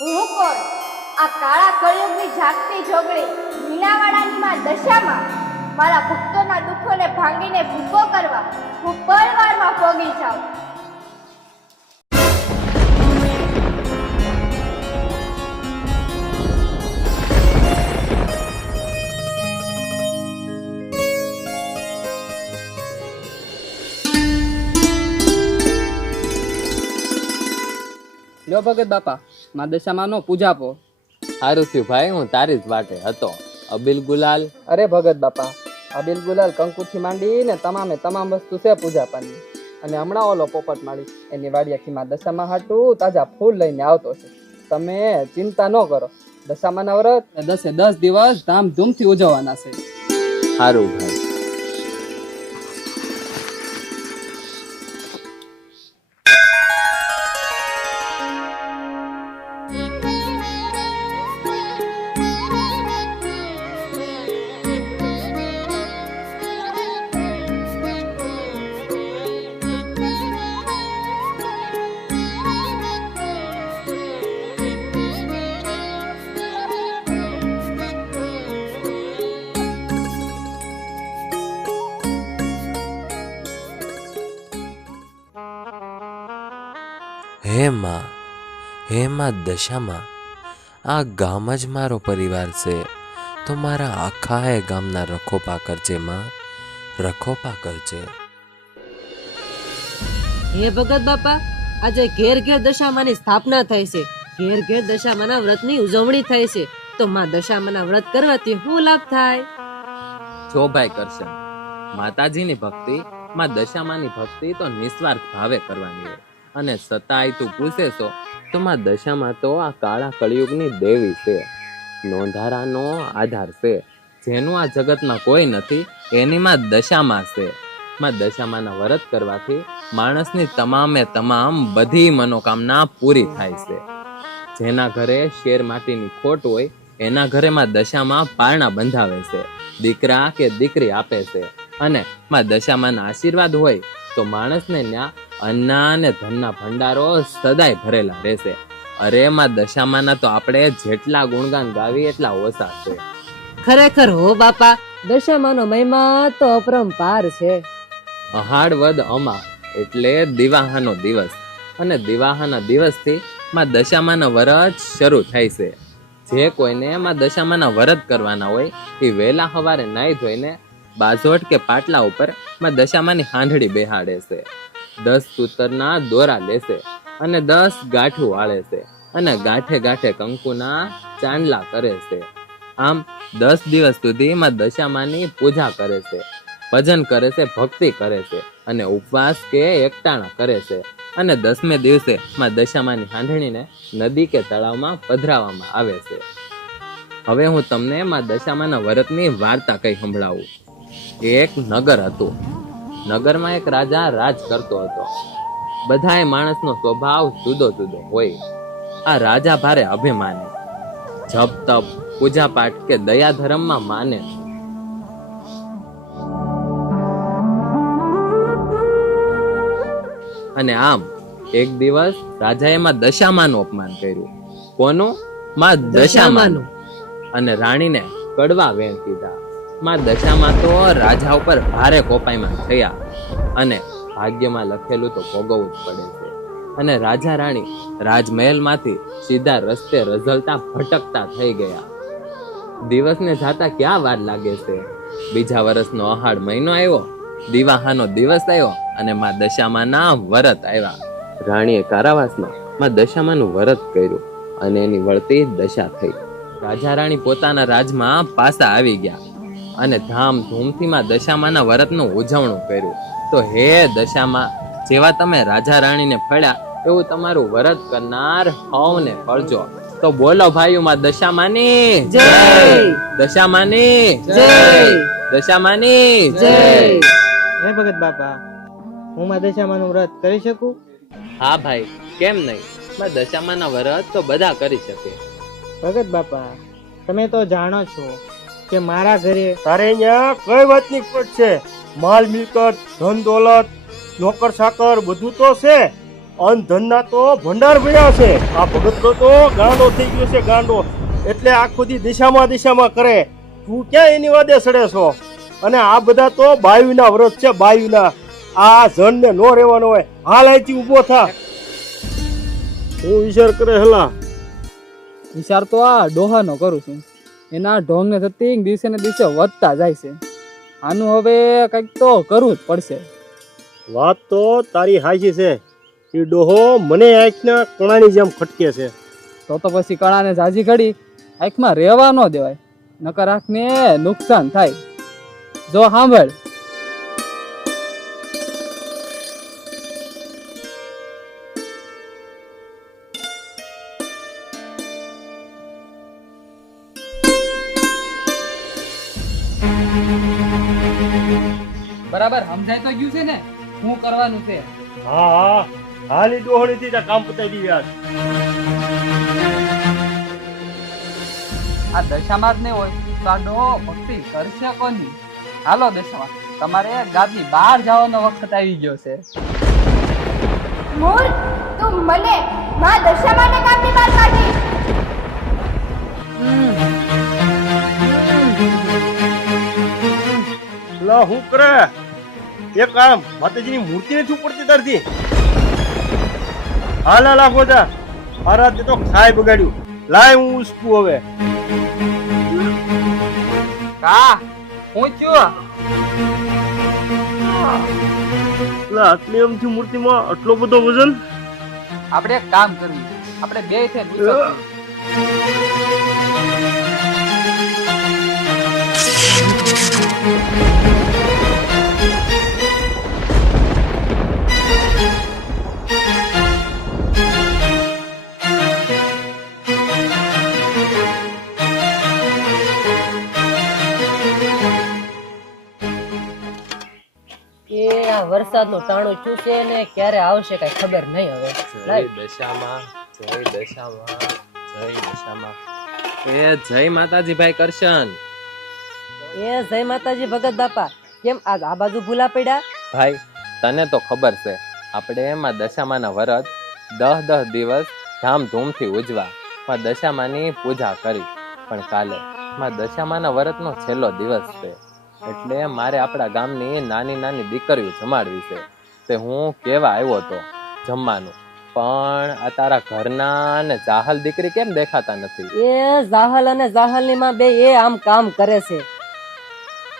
હું કોણ? આ કાળા કળિયુગની જાગતી જોગણી મીનાવાડાની માં દશામાં મારા ભક્તોના દુઃખોને ભાંગીને ભૂકો કરવા હું પળવારમાં પોગી જાઉં. લ્યો ભગત બાપા, મા દશામાનો પૂજાપો. સારું થયું ભાઈ, હું તારી જ વાટે હતો. અબીલ ગુલાલ. અરે ભગત બાપા, અબીલ ગુલાલ કંકુથી માંડીને તમામ વસ્તુ છે પૂજાપાની. અને હમણાં ઓલો પોપટ માળી એની વાડિયાથી મા દશામાં હાટું તાજા ફૂલ લઈને આવતો છે. તમે ચિંતા ન કરો, દશામાના વ્રત 10 દિવસ ધામધૂમથી ઉજવવાના છે. સારું ભાઈ. હે માં દશામાં, આ ગામ જ મારો પરિવાર છે, તો મારા આખા ગામના રખોપા કરજે માં, રખોપા કરજે. હે ભગત બાપા, આજે ઘેર ઘેર દશામાની સ્થાપના થાય છે, ઘેર ઘેર દશામાના વ્રતની ઉજવણી થાય છે, તો માં દશામાના વ્રત કરવાથી શું લાભ થાય? જો ભાઈ કરશે માતાજીની ભક્તિ, માં દશામાની ભક્તિ તો નિસ્વાર્થ ભાવે કરવાની હોય. અને સતાય તું પૂછે છો તો માં દશામાં તો આ કાળા કળિયુગની દેવી છે, નોંધારાનો આધાર છે, જેનું આ જગતમાં કોઈ નથી, એની માં દશામાં છે. માં દશામાના વ્રત કરવાથી માણસની તમામ બધી મનોકામના પૂરી થાય છે. જેના ઘરે શેર માટીની ખોટ હોય એના ઘરે માં દશામાં પારણા બંધાવે છે, દીકરા કે દીકરી આપે છે. અને માં દશામાના આશીર્વાદ હોય તો માણસને ન્યા અન્ના અને ધનના ભંડારો સદાય ભરેલા રહેશે. અરે માં દશામાના તો આપણે જેટલા ગુણગાન ગાવી એટલા ઓછા છે. ખરેખર હો બાપા, દશામાનો મહિમા તો અપરંપાર છે. અહાડ વદ અમા એટલે દિવાહાનો દિવસ, અને દિવાહાના દિવસથી માં દશામાના વ્રત શરૂ થાય છે. જે કોઈને માં દશામાના વ્રત કરવાના હોય એ વહેલા સવારે નાહી ધોઈને બાજોટ કે પાટલા ઉપર માં દશામાની હાંડડી બેહાડે છે, 10 સૂતરના દોરા લેશે અને 10 ગાંઠું વાળે છે, અને ગાંઠે ગાંઠે કંકુના ચાંદલા કરે છે. આમ 10 દિવસ સુધી માં દશામાની પૂજા કરે છે, ભજન કરે છે, ભક્તિ કરે છે, અને ઉપવાસ કે એકટાણા કરે છે. અને 10મે દિવસે માં દશામાની હાંડણીને નદી કે તળાવમાં પધરાવવામાં આવે છે. હવે હું તમને માં દશામાના વ્રતની વાર્તા કઈ સંભળાવું. એક નગર હતું. નગરમાં એક રાજા રાજ કરતો હતો. બધાય માણસનો સ્વભાવ જુદો જુદો હોય. આ રાજા ભારે અભિમાની, જપ તપ પૂજા પાઠ કે દયા ધર્મમાં માને. અને આમ એક દિવસ રાજાએ માં દશામાનું અપમાન કર્યું. કોનું? માં દશામાનું. અને રાણીને કડવા વેણ કીધા. માં દશામાં તો રાજા ઉપર ભારે કોપાયમાન થયા, અને ભાગ્યમાં લખેલું તો ભોગવવું જ પડે છે. અને રાજા રાણી રાજમહેલમાંથી સીધા રસ્તે રઝળતા ભટકતા થઈ ગયા. દિવસને જાતા ક્યાં વાર લાગે છે. બીજા વર્ષનો અહાડ મહિનો આવ્યો, દિવાહાનો દિવસ આવ્યો, અને માં દશામાના વ્રત આવ્યા. રાણીએ કારાવાસમાં માં દશામાનું વ્રત કર્યું, અને એની વળતી દશા થઈ. રાજા રાણી પોતાના રાજમાં પાછા આવી ગયા, અને ધામધૂમથી માં દશામાના વ્રતનું ઉજવણું કર્યું. તો હે દશામાં, જેવા તમે રાજા રાણીને ફળ્યા એવું તમારું વ્રત કરનાર હવને ફળજો. તો બોલો ભાઈઓ, માં દશામાની જય, દશામાની જય, દશામાની જય. હે ભગત બાપા, હું માં દશામાનું વ્રત કરી શકું? હા ભાઈ, કેમ નહીં. માં દશામાના વ્રત તો બધા કરી શકે. ભગત બાપા, તમે તો જાણો છો કે મારા ઘરે તારે અહીંયા કઈ વાતની ખોટ છે? માલ મિલકત ધન દોલત નોકર સાકર બધું તો છે, અન ધનના તો ભંડાર ભર્યા છે. આ ભગતનો તો ગાંડો થઈ ગયો છે, ગાંડો. એટલે આખો દી દિશામાં કરે. તું ક્યાં એની વાદે સડે છો? અને આ બધા તો બાયુના વ્રત છે, બાયુના. આ જણને નો રહેવાનો હોય. હાલ અહીંથી ઊભો થા. હું વિચાર કરે હલા. વિચાર તો આ ડોહાનો કરું છું. એના ઢોંગને થતી દિવસે ને દિવસે વધતા જાય છે. આનું હવે કંઈક તો કરવું જ પડશે. વાત તો તારી હાચી છે. એ ડોહો મને આંખના કણાની જેમ ખટકે છે. તો પછી કણાને જાજી ઘડી આંખમાં રહેવા ન દેવાય, નકર આંખને નુકસાન થાય. જો સાંભળ, બરાબર સમજાય તો ગયું છે ને શું કરવાનું છે? હા હા, હાલ એ ડોહણીથી કામ પતાવી દીધા. આ દશામાં જ નહીં હોય તો આ ડોહો ભક્તિ કરશે કોની? હાલો દશામાં, તમારે ગામની બહાર જવાનો વખત આવી ગયો છે. મૂર્ખ, તું મને માં દશામાને કામની બહાર કાઢી. લા હું કરે? એક કામ, માતાજીની મૂર્તિ નથી ઉપડતી તારથી. હાલ હાલ આખો જા. મારા તે તો ખાય બગાડ્યું. લાય હું ઉસકું હવે. કા હું છું? લા આટલી એમથી મૂર્તિમાં આટલો બધો વજન? આપણે એક કામ કરવું, આપણે બે થઈને પૂછો. વરસાદનું ટાણું શું છે ને ક્યારે આવશે કઈ ખબર નહીં હવે. જય દશામાં, જય દશામાં, જય દશામાં. એ જય માતાજી ભાઈ કરશન. એ જય માતાજી ભગત બાપા, કેમ આજ આ બાજુ ભૂલા પડ્યા? ભાઈ તને તો ખબર છે આપણે એમાં દશામાના વ્રત 10 દિવસ ધામધૂમથી ઉજવા, માં દશામાની પૂજા કરી. પણ કાલે માં દશામાના વ્રતનો છેલ્લો દિવસ છે, એટલે મારે આપણા ગામની નાની નાની દીકરીઓ જમાડવી છે. તે હું કેવા આવ્યો તો જમવાનું, પણ આ તારા ઘરના અને જાહલ દીકરી કેમ દેખાતા નથી? એ જાહલ અને જાહલની માં બે એ આમ કામ કરે છે.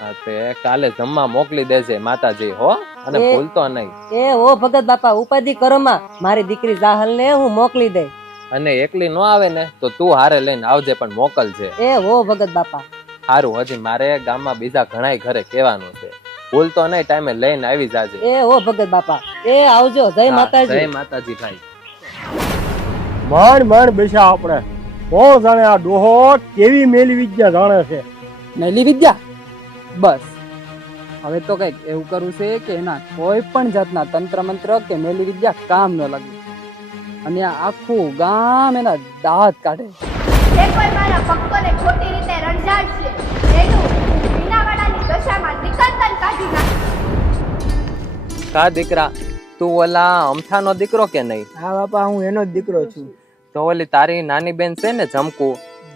હા, તે કાલે જમવા મોકલી દેજે માતાજી હો, અને ભૂલતો નહીં. એ ઓ ભગત બાપા, ઉપાધિ કરો માં, મારી દીકરી જાહલ ને હું મોકલી દઈ. અને એકલી નો આવે ને તો તું હારે લઈને આવજે, પણ મોકલજે. એ ઓ ભગત બાપા. સારું, હજી મારે ગામમાં બીજા ઘણાય ઘરે કહેવાનું છે. ભૂલતો નહીં, ટાઈમે લઈને આવી જાજે. એ ઓ ભગત બાપા, એ આવજો. જય માતાજી. જય માતાજી ભાઈ. માંડ બેસા આપણે. કોણ જાણે આ ડોહો કેવી મેલી વિદ્યા જાણે છે. મેલી વિદ્યા? બસ હવે તો કઈક એવું કરવું છે કે એના કોઈ પણ જાતના તંત્ર મંત્ર કે મેલી વિદ્યા કામ ન લાગે, અને આ આખું ગામ એના દાંત કાઢે. જે કોઈ મારા ભક્તોને ખોટી રીતે રંજાડશે તેનું મીનાવાડાની દશામાં નિકંદન કાઢી નાખીશ. કા દીકરા, તું ઓલા અમથાનો દીકરો કે નહીં? હા બાપા, હું એનો જ દીકરો છું. તો ઓલી તારી નાની બેન છે ને જમકુ,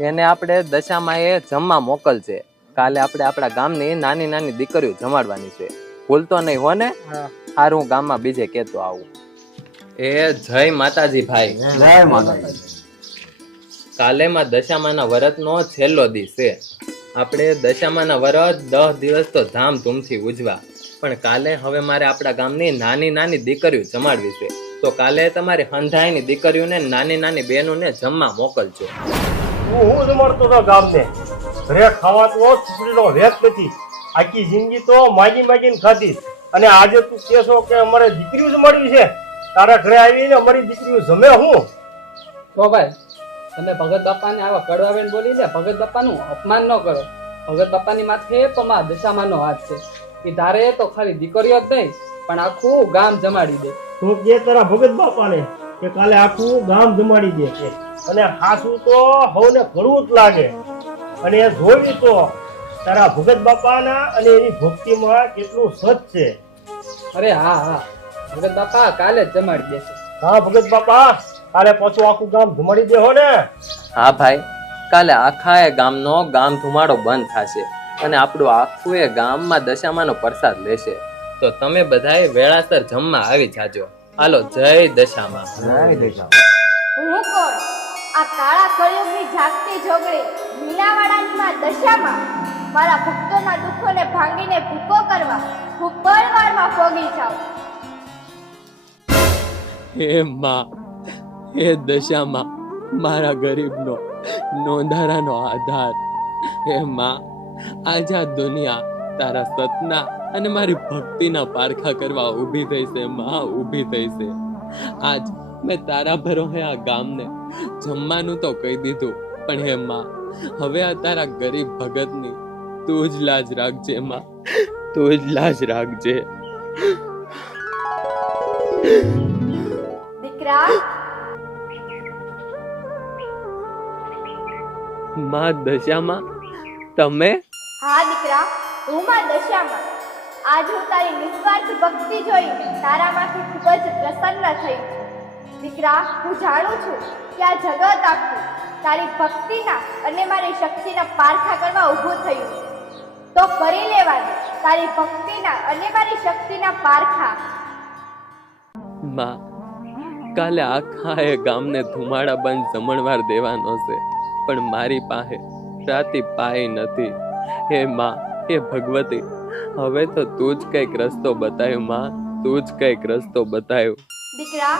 એને આપણે દશામાં એ જમવા મોકલજે. કાલે આપણે આપણા ગામની નાની નાની દીકરીઓ જમાડવાની છે. ભૂલતો નહીં હો ને? હારું, હું ગામમાં બીજે કેતો આવું. એ જય માતાજી ભાઈ. જય માતાજી. કાલે માં દશામાના વ્રતનો છેલ્લો દિવસ છે. આપણે દશામાના વ્રત 10 દિવસ તો ધામધૂમથી ઉજવા, પણ કાલે હવે મારે આપણા ગામની નાની નાની દીકરીઓ જમાડવી છે. તો કાલે તમારી હંધાઈની દીકરીઓને, નાની નાની બહેનોને જમવા મોકલજો. હું જમાડતો હતો ગામને. ઘરે ખાવા તો ખીચડીનો વેત નથી. આખી જિંદગી તો માગીને ખાધી, અને આજે તું કહેશો કે અમારે દીકરીઓ જમાડવી છે? તારા ઘરે આવીને અમારી દીકરીઓ જમે હું? તો ભાઈ, તમે ભગત બાપાને આવા કડવા બેન બોલીને ભગત બાપાનું અપમાન ન કરો. ભગત બાપાની માથે તો માં દશામાનો હાથ છે. એ ધારે તો ખાલી દીકરીઓ જ નહીં, પણ આખું ગામ જમાડી દે. તું કે તારા ભગત બાપાને કે કાલે આખું ગામ જમાડી દે છે, અને હાસું તો હવને કરવું જ લાગે. અને એ જોવી તો તારા ભગત બાપાના અને એની ભક્તિમાં કેટલું સત છે. અરે હા, ભગત બાપા કાલે જ જમાડી દેશે. હા ભગત બાપા, કાલે પાછું આખું ગામ ધુમાડી દેહો ને. હા ભાઈ, કાલે આખા એ ગામનો ગામ ધુમાડો બંધ થશે અને આપણું આખું એ ગામમાં દશામાનો પ્રસાદ લેશે. તો તમે બધાએ વેળાસર જમવા આવી જાજો. હાલો, જય દશામાં. હું કોણ? આ કાળા કળિયુગની જાગતી જોગણી મીનાવાડાની માં દશામાં મારા ભક્તોના દુઃખોને ભાંગીને ભૂકો કરવા હું પળવારમાં પોગી જાઉં. હે માં, હે દશામાં, મારા ગરીબનો નોંધારાનો આધાર. હે માં, આઝાદ દુનિયા તારા સતના અને મારી ભક્તિના પારખા કરવા ઊભી થઈ છે. માં ઊભી થઈ છે. આજ મેં તારા ભરોસે આ ગામને જમવાનું તો કહી દીધું, પણ હે માં, હવે આ તારા ગરીબ ભગતની તું જ લાજ રાખજે માં, તું જ લાજ રાખજે. દીકરા, માં દશામાં, તમે? હા દીકરા, હું માં દશામાં. આજ હું તારી નિસ્વાર્થ ભક્તિ જોઈને તારામાંથી ખૂબ જ પ્રસન્ન થઈ છું. દીકરા, હું જાણું છું કે આ જગત આખું તારી ભક્તિના અને મારી શક્તિના પારખા કરવા ઊભું થયું છે. તો કરી લેવાનું તારી ભક્તિના અને મારી શક્તિના પારખા. માં, કાલે આખા એ ગામને ધુમાડા બંધ જમણવાર દેવાનો છે, પણ મારી પાસે રાતી પાઈ નથી. હે માં, હે ભગવતી, હવે તો તું જ કઈક રસ્તો બતાવ્યો માં, તું જ કઈક રસ્તો બતાવ્યો. દીકરા,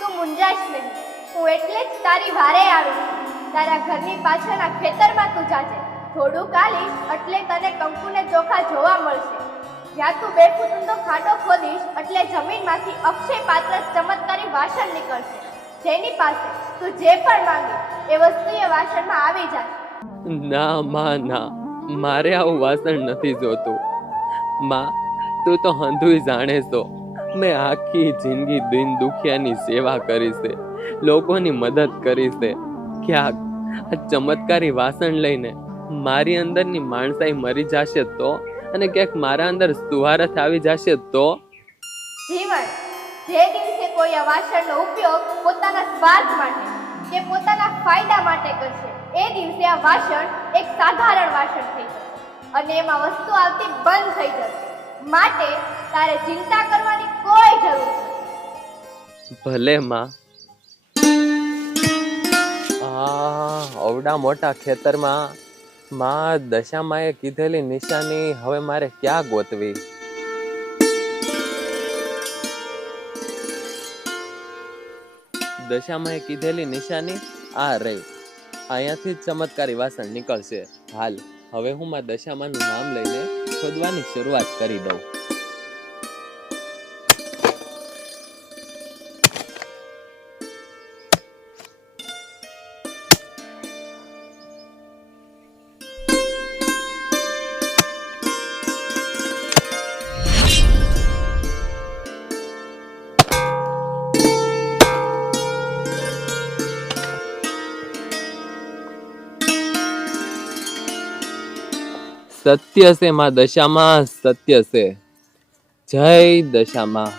તું મુંજાશ નહીં. હું એટલે જ તારી વારે આવી છું. તારા ઘરની પાછળના ખેતરમાં તું જાજે. થોડું કાલીશ એટલે તને કંકુને ચોખા જોવા મળશે. જ્યાં તું 2 ફૂટ ઊંડો ખાડો ખોદીશ એટલે જમીનમાંથી અક્ષય પાત્ર ચમત્કારી વાસણ નીકળશે. જેની પાસે તું જે પણ માંગે એ વસ્તુ એ વાસણમાં આવી જશે. ના માં, ના, મારે આવું વાસણ નથી જોતું. માં, તું તો હંધુય જાણે છો, મેં આખી જિંદગી દિન દુખિયાની સેવા કરી છે, લોકોની મદદ કરી છે. ક્યાંક આ ચમત્કારી વાસણ લઈને મારી અંદરની માણસાઈ મરી જશે તો, અને ક્યાંક મારા અંદર સુવારથ આવી જશે તો? જીવન જે દિવસે કોઈ આ વાસણનો ઉપયોગ પોતાના સ્વાર્થ માટે કે પોતાના ફાયદા માટે કરશે, એ દિવસે આ વાસણ એક સાધારણ વાસણ થઈ જશે અને એમાં વસ્તુ આવતી બંધ થઈ જશે. માટે તારે ચિંતા કરવાની કોઈ જરૂર નથી. ભલે માં. અવડા મોટા ખેતરમાં માં દશામાએ કીધેલી નિશાની હવે મારે ક્યાં ગોતવી? દશામાએ કીધેલી નિશાની આ રહી. અહીંયાથી જ ચમત્કારી વાસણ નીકળશે. હાલ, હવે હું માં દશામાનું નામ લઈને શોધવાની શરૂઆત કરી દઉં. સત્ય છે માં દશામાં, સત્ય છે. જય દશામાં.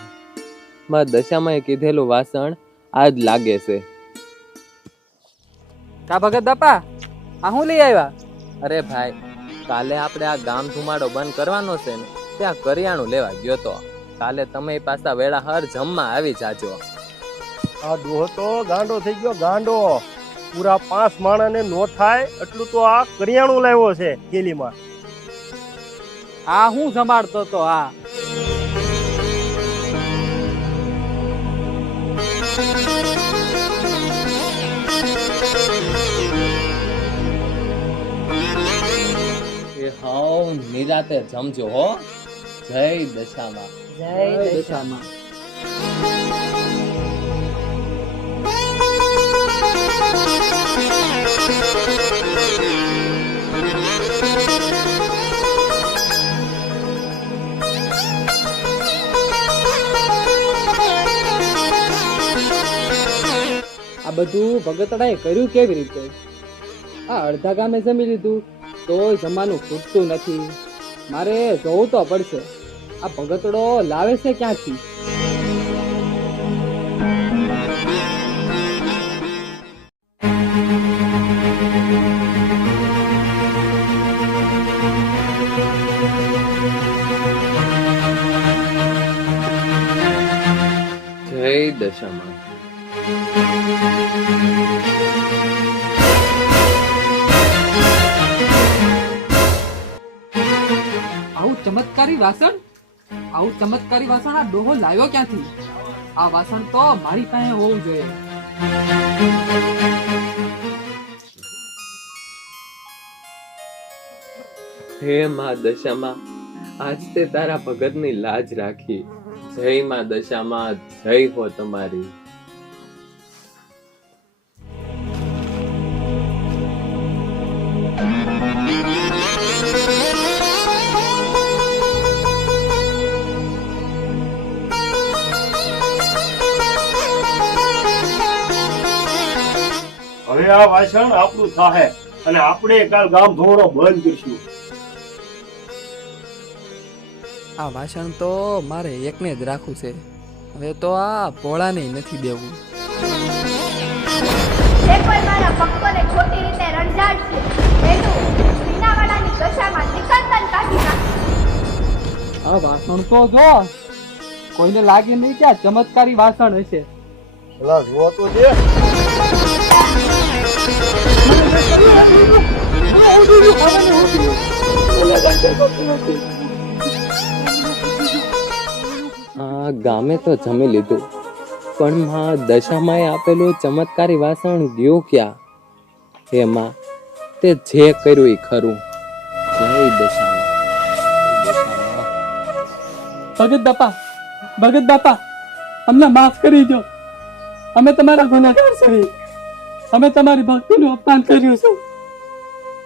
માં દશામાં કીધેલું વાસણ આજ લાગે છે. કા ભગત બાપા, આ હું લઈ આવ્યા? અરે ભાઈ, કાલે આપણે આ ગામ ધુમાડો બંધ કરવાનો છે ને, ત્યાં કરિયાણું લેવા ગયો તો. કાલે તમે પાછા વેળા હર જમવા આવી જાજો. આ ડોહો તો ગાંડો થઈ ગયો, ગાંડો. પૂરા 5 માણસને નો થાય એટલું તો આ કરિયાણું લાવ્યો છે થેલીમાં. આ હું સંભાળતો તો. આ એ હાવ નિરાતે જમજો હો. જય દશામાં. જય દશામાં. આ બધું ભગતડાએ કર્યું કેવી રીતે? આ અડધા ગામે જમી લીધું તોય જમવાનું ખૂટતું નથી. મારે જોવું તો પડશે આ ભગતડો લાવે છે ક્યાંથી. દશામાં. આવું ચમત્કારી વાસણ આ ડોહો લાવ્યો ક્યાંથી? આ વાસણ તો મારી પાસે હોવું જોઈએ. હે માં દશામાં, આજ તે તારા ભગતની લાજ રાખી. જય માં દશામાં, જય હો તમારી. હવે આ વાસણ આપણું થાહે અને આપણે કાલ ગામ ધોરો બંધ કરીશું. આ વાસણ તો મારે એકને જ રાખવું છે. હવે તો આ ભોળાને નથી દેવું. જે કોઈ મારા ભક્તોને ખોટી રીતે રંજાડશે એનું વીણાવાળાની દશામાં નિકંદન કાઢી નાખશે. આ વાસણ તો જો કોઈને લાગે નહીં કે આ ચમત્કારી વાસણ હશે. પેલા જુઓ તો દે. ગામે તો જમી લીધું, પણ માં દશામાએ આપેલું ચમત્કારી વાસણ ગયું ક્યાં? હે માં, તે જે કર્યું એ ખરું. જય દશામાં. ભગત બાપા અમને માફ કરી દો. અમે તમારા ગુનેગાર છીએ. અમે તમારી ભક્તિનું અપમાન કર્યું છે,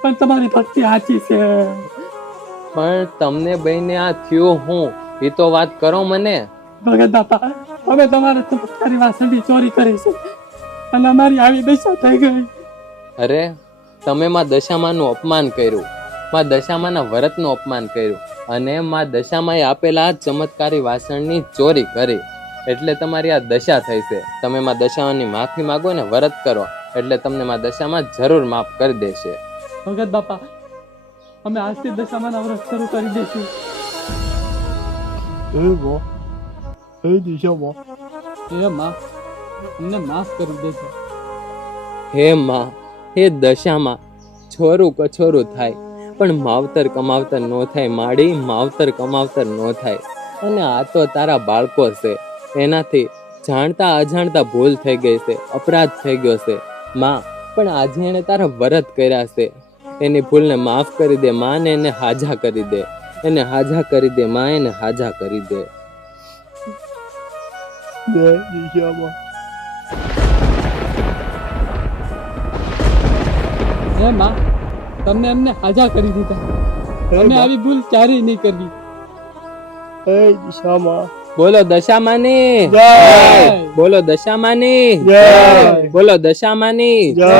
પણ તમારી ભક્તિ સાચી છે. પણ તમને બેને આ થયું હું એ તો વાત કરો મને. ભગત બાપા, અમે તમારા ચમત્કારી વાસણની ચોરી કરી છે અને અમારી આવી દશા થઈ ગઈ. અરે, તમે માં દશામાનું અપમાન કર્યું, માં દશામાના વ્રતનું અપમાન કર્યું અને માં દશામાએ આપેલા ચમત્કારી વાસણની ચોરી કરી, એટલે તમારી આ દશા થઈ છે. તમે માં દશામાની માફી માંગો ને વ્રત કરો, એટલે તમને માં દશામાં જરૂર માફ કરી દેશે. ભગત બાપા, અમે આજથી દશામાના વ્રત શરૂ કરી દઈશું. હે માં, અમને માફ કરી દેજો. હે માં, હે દશામાં, છોરું કછોરું થાય પણ માવતર કમાવતર નો થાય. માડી, માવતર કમાવતર નો થાય. અને આ તો તારા બાળકો છે, એનાથી જાણતા અજાણતા ભૂલ થઈ ગઈ છે, અપરાધ થઈ ગયો છે. માં, પણ આજે એને તારા વ્રત કર્યા છે, એની ભૂલને માફ કરી દે માં, ને એને હાજા કરી દે. એને હાજા કરી દે માં, એને હાજા કરી દે. હે માં, તમને એમને હાજા કરી દીધા. અમે આવી ભૂલ ક્યારેય નહીં કરવી. હે દિશામાં, બોલો દશામાની જય. બોલો દશામાની જય. બોલો દશામાની જય.